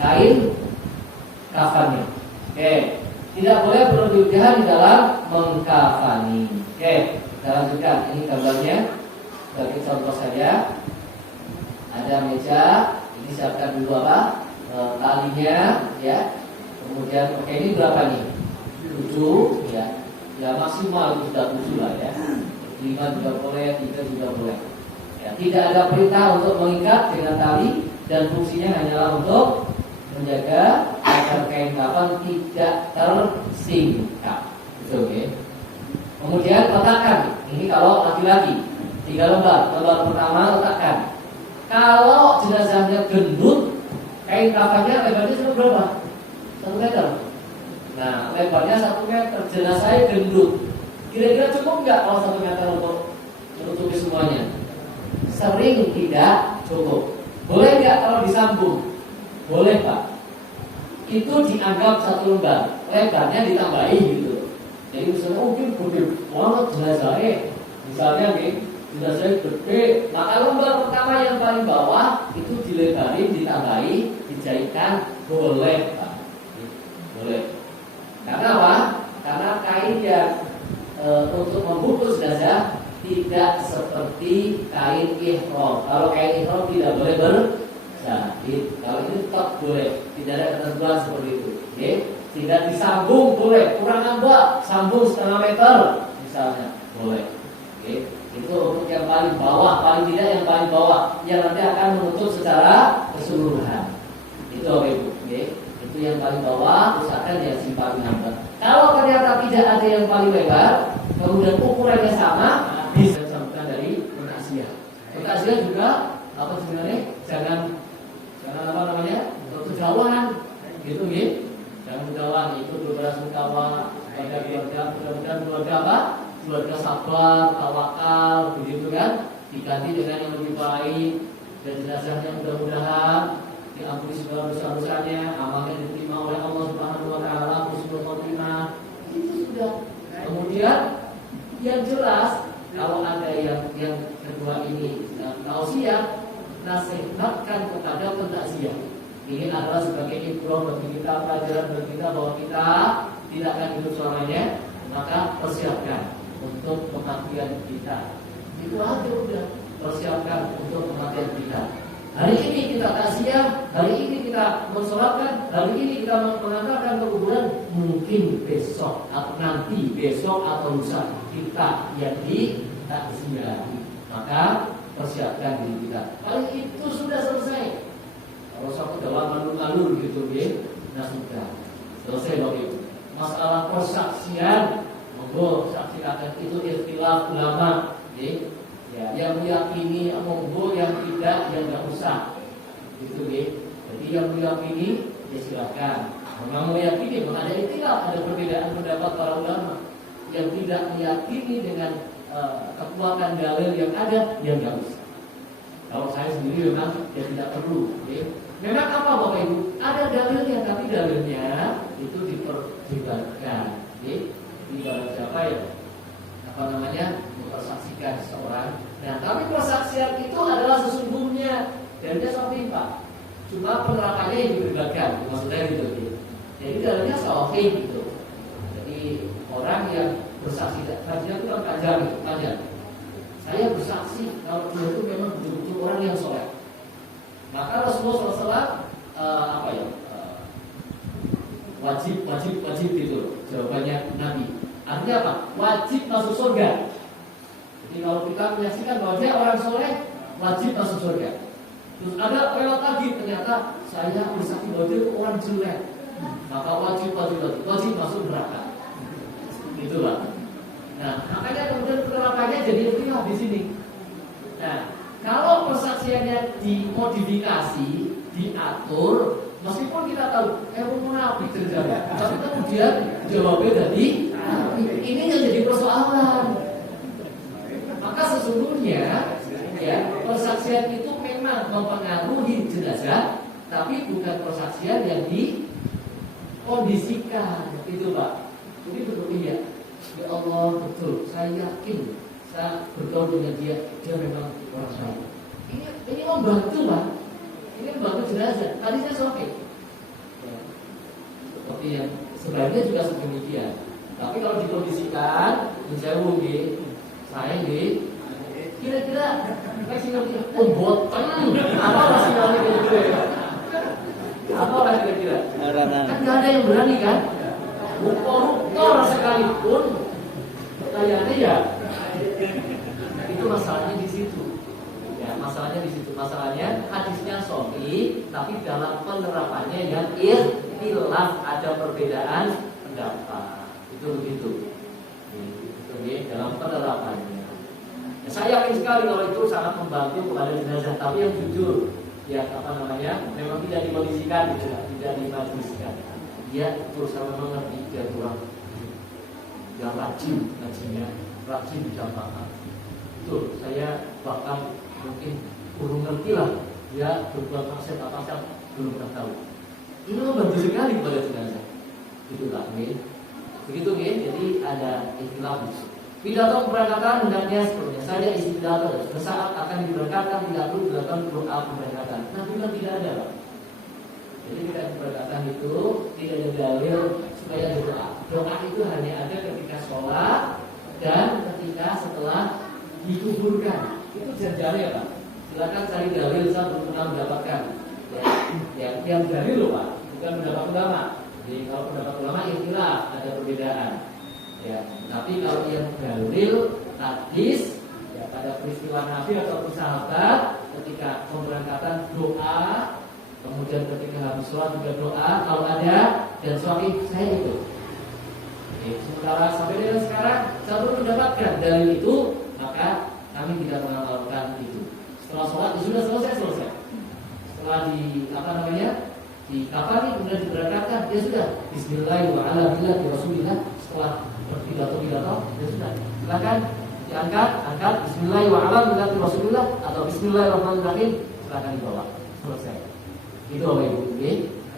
kain kafannya. Oke. Tidak boleh berlebihan di dalam mengkafani. Oke, kita lanjutkan. Ini gambarnya sebagai contoh saja. Ada meja. Ini siapkan dulu apa? Talinya, ya. Kemudian, oke ini berapa nih? 7, ya. Ya maksimal itu sudah 7 lah ya. 5 juga boleh, 3 juga boleh. Ya, tidak ada perintah untuk mengikat dengan tali dan fungsinya hanyalah untuk menjaga agar kain kafan tidak tersingkap. Itu oke. Kemudian letakkan. Ini kalau laki-laki 3 lembar. Lembar pertama letakkan. Kalau jenazahnya gendut, kain kafannya lebarnya sudah berapa? 1 meter. Nah, lebarnya 1 meter. Jenazahnya gendut. Kira-kira cukup nggak kalau 1 meter untuk menutupi semuanya? Sering tidak cukup. Boleh nggak kalau disambung? Boleh Pak. Itu dianggap 1 lembar. Lebarnya ditambahi gitu. Jadi misalnya mungkin gede banget jenazahnya. Misalnya nih, jenazahnya gede. Maka lembar pertama yang paling bawah itu dilebarin, ditambahi, dijahitkan. Boleh Pak. Boleh. Karena apa? Karena kain yang untuk membungkus jenazah tidak seperti kain ihram. Kalau kain ihram tidak boleh berjahit. Kalau ini tetap boleh. Tidak ada ketentuan seperti itu. Oke? Tidak disambung boleh. Kurang nambah, sambung 1/2 meter misalnya boleh. Oke? Itu untuk yang paling bawah, paling tidak yang paling bawah, yang nanti akan menutup secara keseluruhan. Itu oke Bu. Oke? Itu yang paling bawah, usahakan ya si paling lambat. Kalau ternyata tidak ada yang paling lebar, kemudian ukurannya sama, bisa disambungkan dari penasiah. Penasiah juga apa sebenarnya? Jangan apa namanya? Kejawan, gitu ya. Jangan kejawan, itu berasungkawa pada keluarga, mudah-mudahan keluarga apa? Keluarga sabar, tawakal, begitu kan? Diganti dengan yang lebih baik dan jenazahnya mudah-mudahan diampuni segala dosa-dosanya, amalnya diterima oleh Allah Subhanahu wa taala, husnul khotimah. Itu sudah. Kemudian yang jelas kalau ada yang kedua ini tausiah, nasihatkan kepada pentakziah. Ini adalah sebagai ibrah bagi kita, pelajaran bagi kita bahwa kita tidak akan hidup selamanya, maka persiapkan untuk kematian kita. Itu aja udah. persiapkan untuk kematian kita. Hari ini kita takziah, hari ini kita mensolatkan, hari ini kita mengantarkan ke kuburan. Mungkin besok atau nanti, besok atau lusa kita yang ditakziah. Maka persiapkan diri kita. Kalau itu sudah selesai. Kalau sampai dalam alur-alur gitu, nah sudah selesai begitu. Masalah persaksian, monggo saksikan itu istilah ulama, ya, yang meyakini monggo, yang tidak ya nggak usah, gitu Jadi yang meyakini ya silakan. Memang meyakini, memang ada istilah, ada perbedaan pendapat para ulama. Yang tidak meyakini dengan kekuatan dalil yang ada, ya nggak usah. Kalau saya sendiri memang ya tidak perlu. Memang apa Bapak Ibu? Ada dalilnya, tapi dalilnya itu diperdebatkan. Ibarat siapa ya? Apa namanya? Mempersaksikan seseorang. Nah, tapi persaksian itu adalah sesungguhnya dalilnya sahih Pak. Cuma penerapannya yang diperdebatkan. Maksudnya gitu. Jadi dalilnya sahih gitu. Jadi orang yang bersaksi, saksinya itu kan panjang. Saya bersaksi kalau dia itu memang betul-betul orang yang soleh. Maka Rasulullah SAW wajib gitu jawabannya Nabi. Artinya apa? Wajib masuk surga. Jadi kalau kita menyaksikan bahwa dia orang soleh, wajib masuk surga. Terus ada lewat lagi ternyata saya bersaksi bahwa dia itu orang jelek, maka wajib masuk neraka. Itulah. Nah, makanya kemudian penerapannya jadi ikhtilaf di sini. Nah, kalau persaksiannya dimodifikasi, diatur, meskipun kita tahu munafik terjadi, tapi kemudian jawabnya tadi ini yang jadi persoalan. Maka sesungguhnya ya persaksian itu memang mempengaruhi jenazah, tapi bukan persaksian yang dikondisikan, itu Pak. Jadi betul ya. Ya Allah, betul, saya yakin saya bergaul dengan dia memang orang baik. Ini membantu Pak. Ini membantu jenazah. Tadi saya soke. Ya. Seperti yang sebenarnya juga sedemikian. Tapi kalau dikondisikan, menjauh saya kira-kira kasih ngerti pembotan apa rasanya kira-kira? Apa kira-kira? Kan nggak ada yang berani kan? Koruptor sekalipun kayaknya ya itu masalahnya di situ. Ya, masalahnya di situ. Masalahnya hadisnya sahih, tapi dalam penerapannya yang ikhtilaf, ada perbedaan pendapat. Itu begitu. Dalam penerapannya. Ya, saya yakin sekali kalau itu sangat membantu kepada jenazah, tapi yang jujur, ya memang tidak dimajliskan, tidak dimajliskan. Dia terus sama mengerti dia kurang yang rajin ngajinya, rajin dicampakkan. Betul, saya bahkan mungkin belum ngerti lah dia berbuat maksiat apa belum pernah tahu. Ini membantu sekali kepada jenazah. Itulah begitu jadi ada ikhtilaf. Pidato keberangkatan hendaknya sepenuhnya saja isi pidato saat akan diberangkatkan tidak perlu dilakukan doa keberangkatan. Nah, bukan tidak ada Pak. Jadi tidak keberangkatan itu tidak ada dalil supaya doa. Doa itu hanya ada ketika sholat dan ketika setelah dikuburkan. Itu jangan ya Pak. Silakan cari dalil, saya belum pernah mendapatkan. Yang dalil loh Pak, bukan pendapat ulama. Jadi kalau pendapat ulama ikhtilaf, ada perbedaan. Ya, tapi kalau yang dalil hadis ya pada peristiwa Nabi ataupun sahabat ketika pemberangkatan doa, kemudian ketika habis sholat juga doa kalau ada, dan sahih saya itu. Sementara sampai dengan sekarang saya belum mendapatkan dalil itu, maka kami tidak mengamalkan itu. Setelah sholat sudah selesai. Setelah di kafani kemudian diberangkatkan, ya sudah Bismillahirrahmanirrahim Rasulillah. Setelah pidato ya sudah. Silakan angkat Bismillahirrahmanirrahim Rasulillah atau Bismillahirrahmanirrahim, silakan dibawa. Selesai. Itu Bapak Ibu.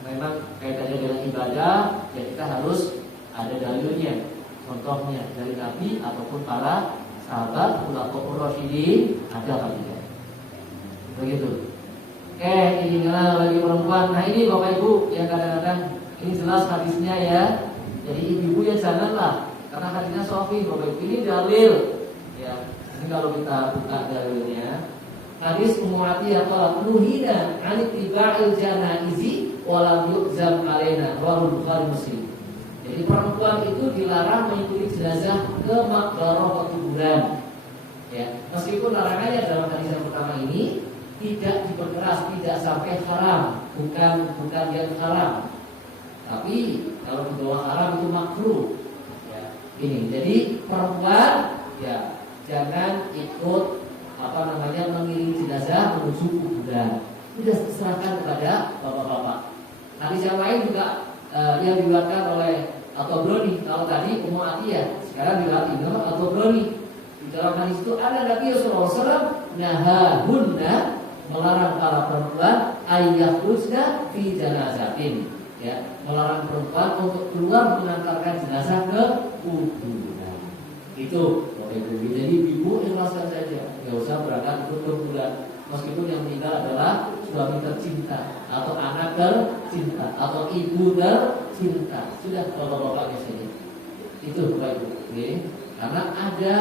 Memang kaitannya dengan ibadah, ya kita harus ada dalilnya, contohnya dari Nabi ataupun para sahabat, khulafaur rasyidin, ada kali ya. Begitu. Ini lagi perempuan. Nah ini Bapak Ibu yang kadang-kadang ini jelas hadisnya ya. Jadi ibu-ibu ya janganlah, karena hadisnya sahih Bapak Ibu. Ini dalil. Ya, ini kalau kita buka dalilnya, Hadis Ummu Atiyah qalat nuhina 'an ittiba'il janaizi wa lam yu'zam 'alaina, rawahu Bukhari Muslim. Jadi perempuan itu dilarang mengikuti jenazah ke maqbarah, ke kuburan. Ya, meskipun larangannya dalam hadis yang pertama ini tidak diperkeras, tidak sampai haram, bukan yang haram. Tapi kalau di bawah haram itu makruh. Ya, ini. Jadi perempuan ya jangan ikut mengiring jenazah menuju kuburan. Sudah serahkan kepada bapak-bapak. Hadis yang lain juga yang diriwayatkan oleh At-Tabrani. Kalau tadi Ummu Atiyah, sekarang diriwayatkan Imam At-Tabrani. Di dalam hadis itu ada Nabi sallallahu alaihi wasallam nahahunna, melarang para perempuan ayyakhrujna fi janazatin, ya, melarang perempuan untuk keluar mengantarkan jenazah ke kuburan. Itu jadi ibu ikhlaskan saja, nggak usah berangkat ikut kuburan. Meskipun yang meninggal adalah suami tercinta atau anak tercinta atau ibu tercinta, sudah bapak-bapaknya saja. Itu Bapak Ibu, okay? Karena ada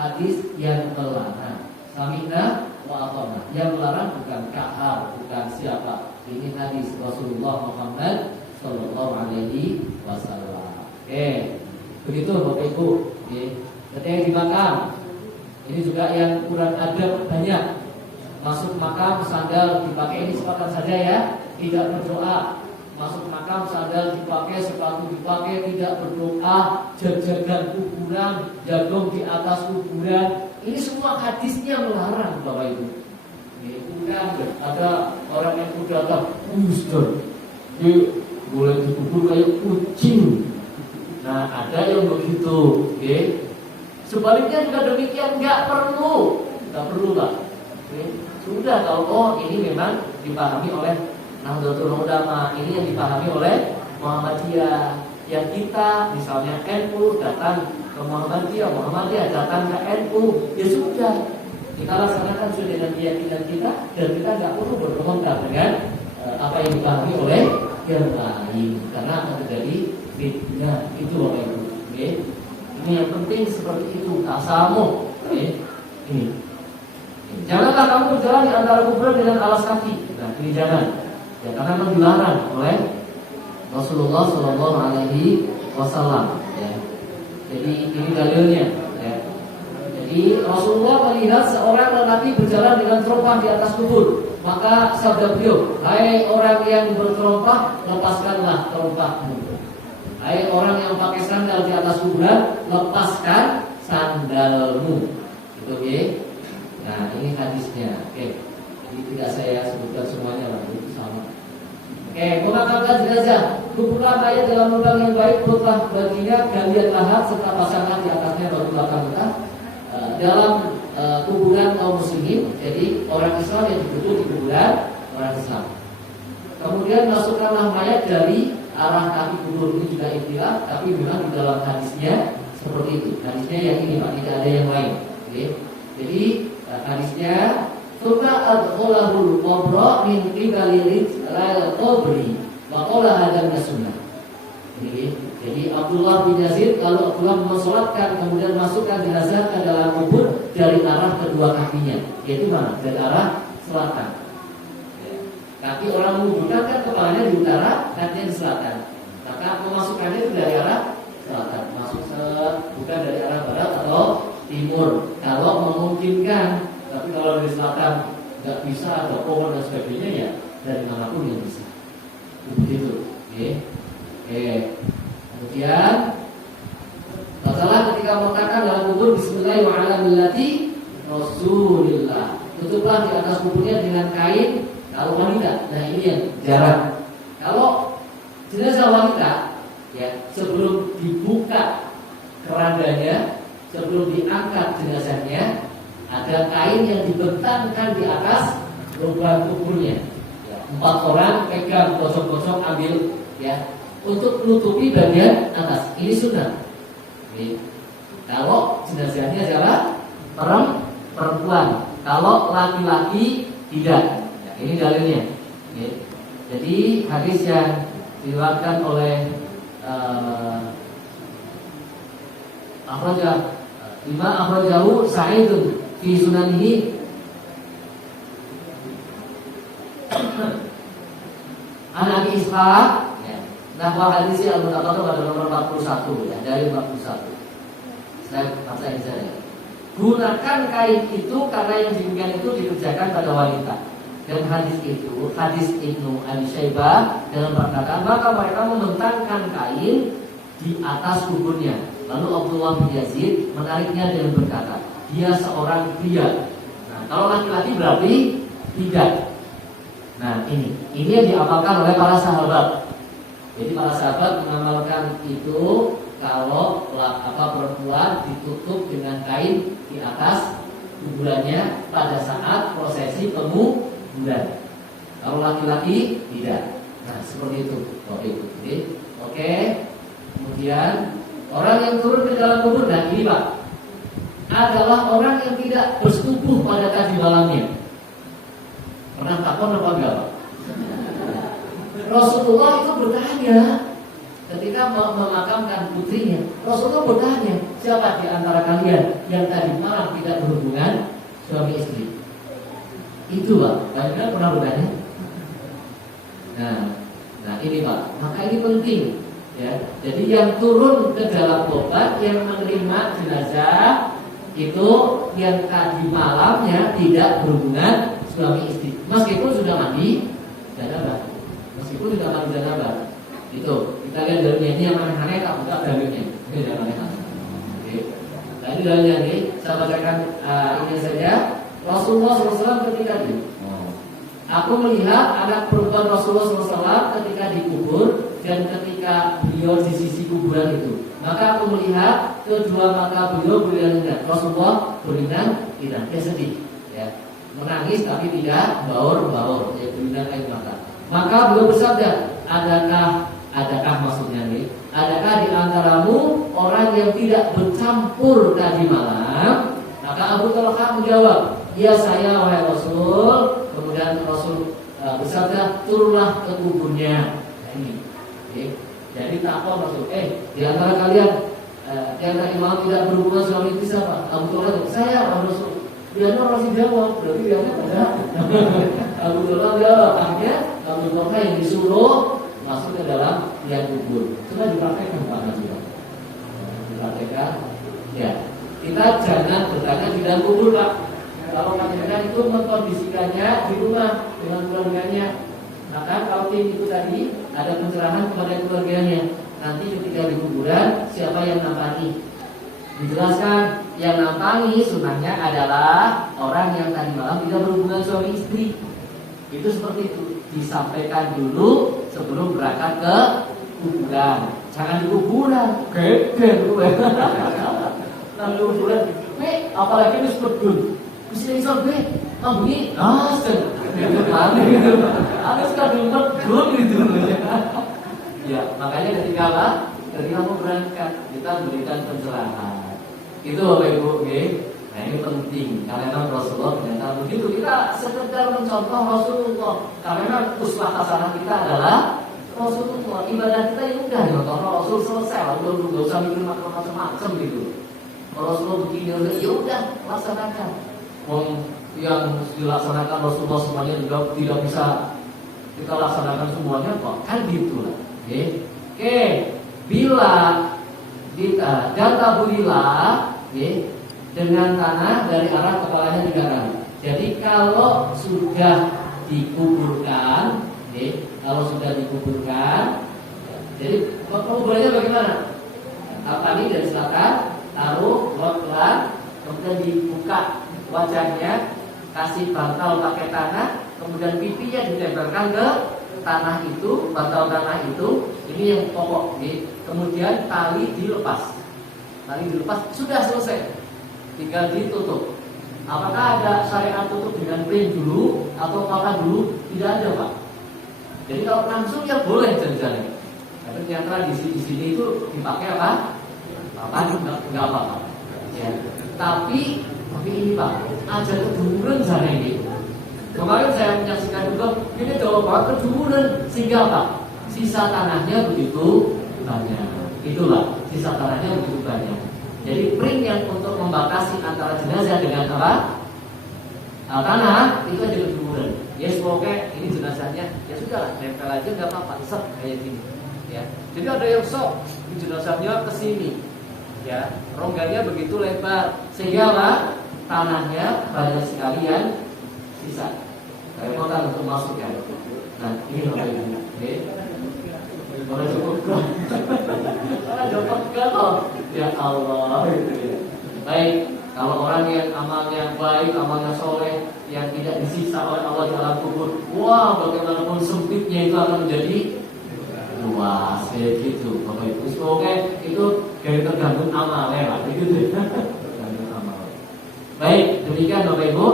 hadis yang melarang. Sami'na wa ata'na. Yang melarang bukan kahar, bukan siapa. Ini hadis Rasulullah Muhammad sallallahu alaihi wasallam. Begitu Bapak Ibu, ketika di makam, ini juga yang kurang adab banyak. Masuk makam sandal dipakai, ini sepatah saja ya, tidak berdoa. Masuk makam sandal dipakai, sepatu dipakai, tidak berdoa. Jajagan kuburan, jagung di atas kuburan. Ini semua hadisnya melarang Bapak Ibu. Bukan ada orang yang sudah datang, Ustaz, ini boleh dikubur kayak kucing. Nah ada yang begitu, Sebaliknya juga demikian, nggak perlu lah. Sudah kalau ini memang dipahami oleh Nahdlatul Ulama, ini yang dipahami oleh Muhammadiyah. Yang kita misalnya NU datang ke Muhammadiyah datang ke NU, ya sudah kita laksanakan sesuai dengan keyakinan kita, dan kita nggak perlu berkomentar dengan apa yang dipahami oleh yang lain, karena akan terjadi fitnah. Itu Bapak Ibu. Ini yang penting seperti itu, tasamuh. Ini. Janganlah kamu berjalan di antara kuburan dengan alas kaki. Nah, ini jangan. Ya, karena memang dilarang oleh Rasulullah Shallallahu Alaihi Wasallam. Ya. Jadi ini dalilnya. Ya. Jadi Rasulullah melihat seorang lelaki berjalan dengan terompah di atas kubur. Maka sabda beliau, hai orang yang berterompah, lepaskanlah terompahmu. Hai orang yang pakai sandal di atas kuburan, lepaskan sandalmu. Itu ya. Nah ini hadisnya. Jadi tidak saya sebutkan semuanya lah, itu sama. Memakamkan jenazah, kuburlah mayat dalam lubang yang baik, perutlah baginya galian lahat serta pasanglah di atasnya batu bakar dalam kuburan kaum muslimin. Jadi orang Islam yang dikubur di kuburan orang Islam. Kemudian masukkanlah mayat dari arah kaki kubur. Ini juga ikhtilaf, tapi memang di dalam hadisnya seperti itu. Hadisnya yang ini Pak, tidak ada yang lain. Jadi hadisnya Summa adkholahul qabra min qibali rijlal qabri wa qala hadam sunnah. Jadi Abdullah bin Yazid kalau Abdullah mensolatkan kemudian masukkan jenazah ke dalam kubur dari arah kedua kakinya, yaitu mana? Dari arah selatan. Kaki orang menguburkan kan kepalanya di utara, kakinya di selatan. Maka memasukkannya itu dari arah selatan, masuk bukan dari arah barat atau timur. Kalau memungkinkan. Tapi kalau dari selatan nggak bisa, ada pohon dan sebagainya, ya dari manapun yang bisa. Begitu. Kemudian masalah ketika meletakkan dalam kubur Bismillahirrahmanirrahim Rasulillah. Tutuplah di atas kuburnya dengan kain kalau wanita. Nah ini yang jarang. Kalau jenazah wanita, ya sebelum dibuka kerandanya, sebelum diangkat jenazahnya, ada kain yang dibentangkan di atas lubang kuburnya. 4 orang pegang gosok-gosok ambil, ya, untuk menutupi bagian atas. Ini sunnah. Kalau jenazahnya siapa? Perempuan. Kalau laki-laki tidak. Ya, ini dalilnya. Jadi hadis yang diriwayatkan oleh akhrajahu Sa'id fi sunanihi anak Ishaq. Ya. Nah, hadis Al-Mutaqaddim pada nomor 41 ya, dari 41. Saya bacain saja. Gunakan kain itu karena yang demikian itu dikerjakan pada wanita. Dan hadis itu, hadis Ibnu Abi Syaibah dalam perkataan, maka mereka membentangkan kain di atas kuburnya. Lalu Abdullah bin Yazid menariknya dengan berkata, dia seorang pria. Nah, kalau laki-laki berarti tidak. Nah, ini yang diamalkan oleh para sahabat. Jadi para sahabat mengamalkan itu kalau perempuan ditutup dengan kain di atas kuburannya pada saat prosesi penguburan. Kalau laki-laki tidak. Nah, seperti itu. Oke. Kemudian orang yang turun ke dalam kubur, nah ini Pak, adalah orang yang tidak bersetubuh pada tadi malamnya. Pernah takon apa enggak Pak? Rasulullah itu bertanya ketika memakamkan putrinya. Rasulullah bertanya, siapa di antara kalian yang tadi malam tidak berhubungan suami istri? Itu Pak, kalian pernah bertanya? Nah ini Pak, maka ini penting. Ya, jadi yang turun ke dalam obat yang menerima jenazah itu yang tadi malamnya tidak berhubungan suami istri, meskipun sudah mandi janabah, meskipun sudah mandi janabah. Itu kita lihat dalilnya, ini yang aneh-aneh tak buka dalilnya. Ini yang aneh-aneh. Oke. Nah ini dalilnya nih, saya bacakan ini saja. Rasulullah SAW ketika ini, aku melihat anak perempuan Rasulullah SAW ketika dikubur dan ketika beliau di sisi kuburan itu, maka aku melihat kedua mata beliau berlinang. Rasulullah berlinang, tidak, dia sedih, ya, menangis tapi tidak baur-baur, ya, berlinang air mata. Maka beliau bersabda, adakah maksudnya nih, adakah di antaramu orang yang tidak bercampur tadi malam? Maka Abu Talha menjawab, ya saya wahai Rasul. Kemudian Rasul bersabda, turunlah ke kuburnya. Nah, ini. Okay. Jadi takut Rasul, di antara kalian yang tadi malam tidak berhubungan suami istri siapa? Abu Talha, saya wahai Rasul. Dia masih jawab, berarti dia pada Abu Talha jawab. Akhirnya Abu Talha yang disuruh masuk ke dalam liang kubur. Coba dipraktekkan Pak Nabi. Dipraktekkan, ya. Kita jangan bertanya di dalam kubur Pak. Kalau masyarakat itu mengkondisikannya di rumah dengan keluarganya, maka kalau tim itu tadi ada pencerahan kepada keluarganya. Nanti ketika di kuburan siapa yang nampangi? Dijelaskan yang nampangi sunnahnya adalah orang yang tadi malam tidak berhubungan suami istri. Itu seperti itu. Disampaikan dulu sebelum berangkat ke kuburan. Jangan di kuburan, geger gue. Nang kuburan, apalagi ini sebetulnya. Bisa isolbe, bunyi, asal, gitu kan? Harus kadung medun gitu. Ya, makanya ketika mau berangkat, kita berikan pencerahan. Itu Bapak Ibu, nah ini penting. Karena memang Rasulullah ternyata begitu. Kita sekedar mencontoh Rasulullah. Karena memang uswah hasanah kita adalah Rasulullah. Ibadah kita ya udah contoh Rasul selesai. Lalu nggak usah mikir macam-macam gitu. Rasulullah begini, ya udah laksanakan. Yang dilaksanakan Rasulullah semuanya juga tidak bisa kita laksanakan semuanya kok, kan gitu lah. Oke. Bila kita dan taburilah dengan tanah dari arah kepalanya 3 kali. Jadi kalau sudah dikuburkan, jadi penguburannya bagaimana? Ini dari selatan, taruh pelan, kemudian dibuka wajahnya, kasih bantal pakai tanah, kemudian pipinya ditempelkan ke tanah itu, bantal tanah itu. Ini yang pokok. Kemudian tali dilepas, sudah selesai, tinggal ditutup. Apakah ada syariat tutup dengan pring dulu atau apa dulu? Tidak ada Pak. Jadi kalau langsung ya boleh jalan-jalan. Tapi ternyata di sini itu dipakai apa? Enggak apa-apa. Ya. Tapi ini Pak, aja keduren sana ini. Kemarin saya menyaksikan juga, ini jauh banget keduren, sehingga Pak, sisa tanahnya begitu banyak. Itulah, sisa tanahnya begitu banyak. Jadi pring yang untuk membatasi antara jenazah dengan apa? Tanah itu aja keduren. Ya semoga ini jenazahnya, ya sudahlah nempel aja nggak apa-apa, set kayak gini. Ya, jadi ada yang sok ini jenazahnya ke sini, ya rongganya begitu lebar sehingga apa? Tanahnya banyak sekali yang sisa. Repotan untuk masuk ya. Nah ini loh ini. Boleh cukup dapat kok. Ya Allah. Baik, kalau orang yang amalnya baik, amalnya soleh, yang tidak disisa oleh Allah dalam kubur, wah bagaimanapun sempitnya itu akan menjadi luas kayak gitu. Bapak Ibu, semoga itu dari tergantung amalnya lah, begitu ya. Tergantung amal. Baik, demikian Bapak Ibu.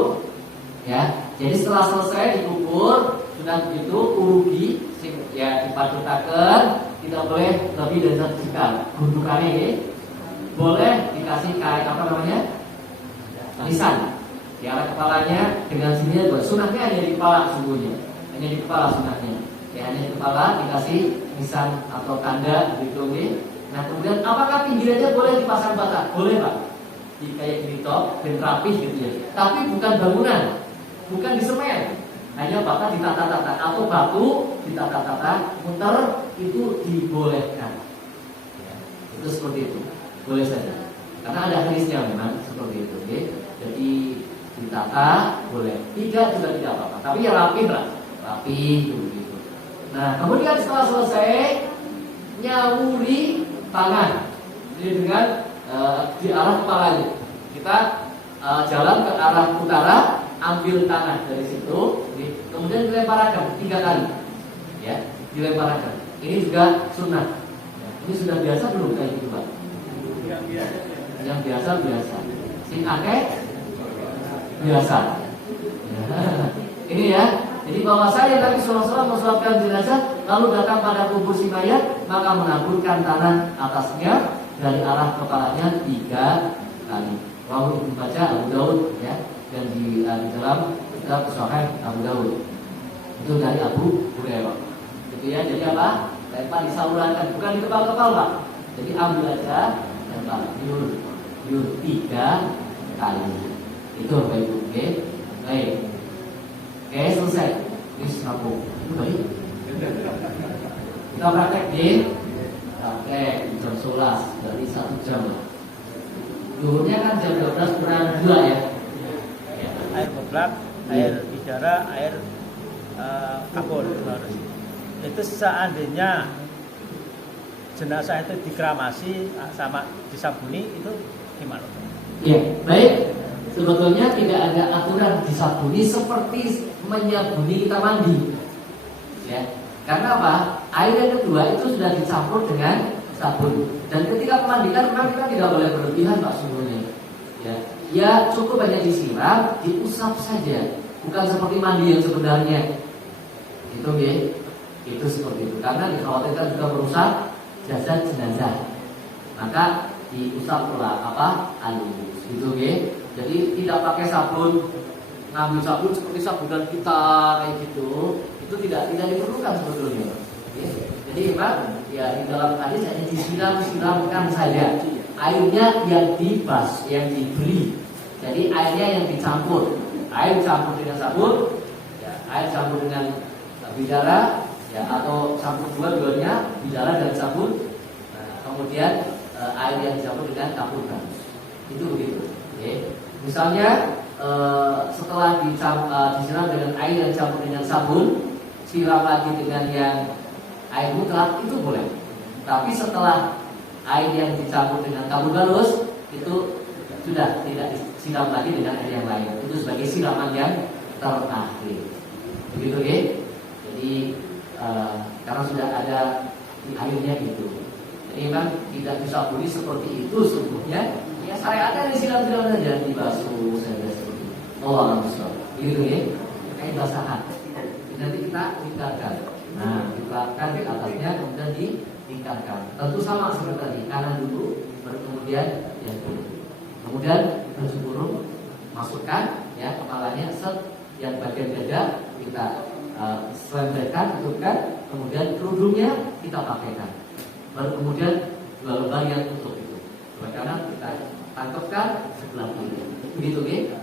Ya, jadi setelah selesai dikubur, sudah begitu urugi, ya dipadutakan, tidak boleh lebih dari 1 juta. Gundukannya ini boleh dikasih kain apa namanya? Lisan. Di arah kepalanya dengan sini sunahnya hanya di kepala sungguhnya, hanya di kepala sunahnya. Ya, hanya di kepala dikasih nisan atau tanda gitu nih. Nah kemudian apakah pinggirnya boleh dipasang bata? Boleh Pak. Di kayak gini top dan rapih gitu ya. Tapi bukan bangunan, bukan di semen. Hanya bata ditata-tata atau batu ditata-tata, muter itu dibolehkan. Ya, itu seperti itu, boleh saja. Karena ada hadisnya memang seperti itu. Ya. Jadi ditata boleh, tidak juga tidak apa-apa. Tapi ya rapih lah, rapih gitu. Nah, kemudian setelah selesai nyawuri tangan, jadi dengan di arah kepalanya. Kita jalan ke arah utara, ambil tanah dari situ, kemudian dilemparkan 3 kali, ya, dilemparkan. Ini juga sunnah. Ya, ini sudah biasa belum kayak gitu Pak? Yang biasa. Sing akeh biasa. Ya. Ini ya. Jadi bahwa saya Nabi SAW mensolatkan jenazah lalu datang pada kubur si mayat, maka menaburkan tanah atasnya dari arah kepalanya 3 kali. Lalu dibaca Abu Daud ya, dan di dalam kitab Sahih Abu Daud itu dari Abu Hurairah. Gitu ya. Jadi apa? Lempar disalurankan, bukan di kepal-kepal Pak. Jadi ambil aja lempar yur 3 kali. Itu Bapak Ibu. Oke. Baik. Oke, selesai. Ini sambung. Baik. Kita praktek jam 11 dari 1 jam. Duhurnya kan jam 12 kurang 2 ya. Air mutlak, air bidara, air kabul harus. Itu seandainya jenazah itu dikremasi sama disabuni itu gimana? Ya, baik. Sebetulnya tidak ada aturan disabuni seperti menyabuni kita mandi. Ya. Karena apa? Air yang kedua itu sudah dicampur dengan sabun. Dan ketika memandikan memang kita tidak boleh berlebihan Pak sebenarnya. Ya cukup hanya disiram, diusap saja. Bukan seperti mandi yang sebenarnya. Itu ya. Itu seperti itu. Karena dikhawatirkan juga merusak jasad jenazah. Maka diusap pula halus. Gitu ya. Jadi tidak pakai sabun, ngambil sabun seperti sabunan kita kayak gitu, itu tidak diperlukan sebetulnya. Ya. Jadi memang ya di dalam hadis hanya disiram-siramkan saja. Airnya yang diberi. Jadi airnya yang dicampur. Air campur dengan sabun, ya, air campur dengan bidara, ya, atau campur dua-duanya bidara dan sabun. Nah, kemudian air yang dicampur dengan kapur gandus. Itu begitu. Okay. Misalnya setelah disiram dengan air yang dicampur dengan sabun, siram lagi dengan yang air mutlak itu boleh. Tapi setelah air yang dicampur dengan kapur gandus itu sudah tidak disiram lagi dengan air yang lain. Itu sebagai siraman yang terakhir. Begitu ya. Jadi karena sudah ada airnya gitu. Jadi memang tidak disabuni seperti itu sungguhnya. Ya syariatnya disiram-siram saja, dibasuh saja seperti itu. Allah Akbar. Gitu ya. Kayak basahan. Nanti kita tinggalkan. Nah, diletakkan di atasnya kemudian ditingkatkan. Tentu sama seperti tadi, kanan dulu, baru kemudian yang kiri. Kemudian baju kurung masukkan, ya kepalanya set, yang bagian dada kita selemberkan, tutupkan, kemudian kerudungnya kita pakaikan. Baru kemudian 2 lembar yang tutup itu. Sebelah kanan kita tangkapkan, sebelah kiri. Begitu ya.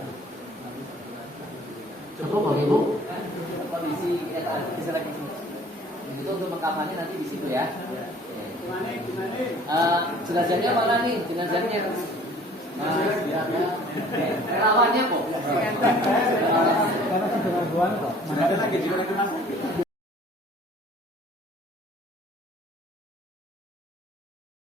Cukup Bapak Ibu? untuk mengkafani nanti di situ ya. Jenazahnya mana nih? Jenazahnya relawannya kok.